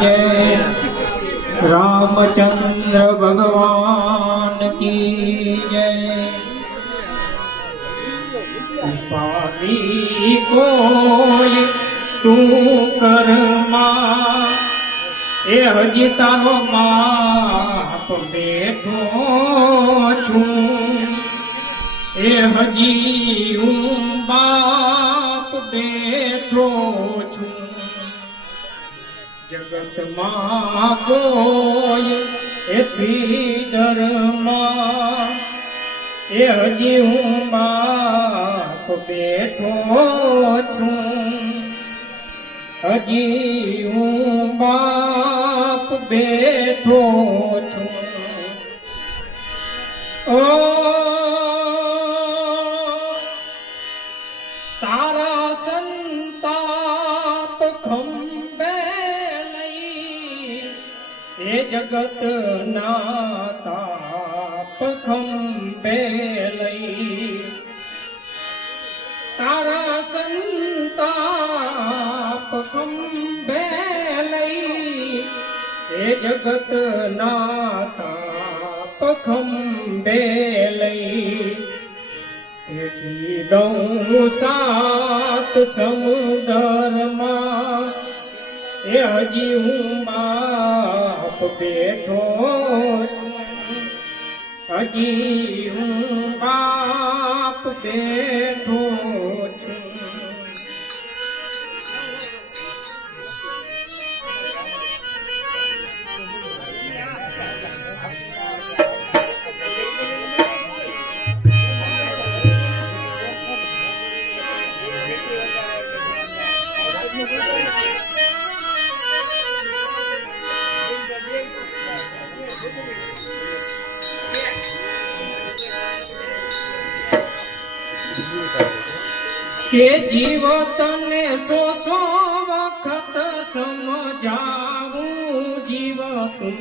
जय रामचंद्र भगवान की जय। पानी कोई तू कर्मा ए हजी तारो माप बेठो छू ए हजी बाप बेठो छू जगत मां कोई एथी डर मां ए हजी हूँ बाप बेठो छूं हजी हूँ बाप बेठो छूं। ओ तारा संताप खंबे ए जगत नाता खंबे लई तारा संताप खंबे लई ए जगत नाता खंबे लई एथी दऊं सात समुदर मां ए हजी हूँ बाप बेठो हजी हूँ बाप बेठो छूं। के जीवत ने सो वक्त समझाऊं जीव तुम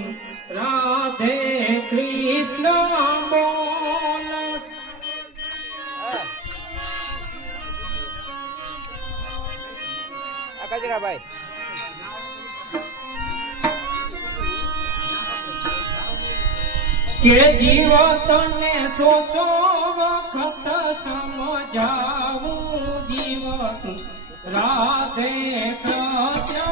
राधे कृष्ण बोल भाई के जीवत ने सो वक्त समझाऊं जीव तुम राधे कृष्ण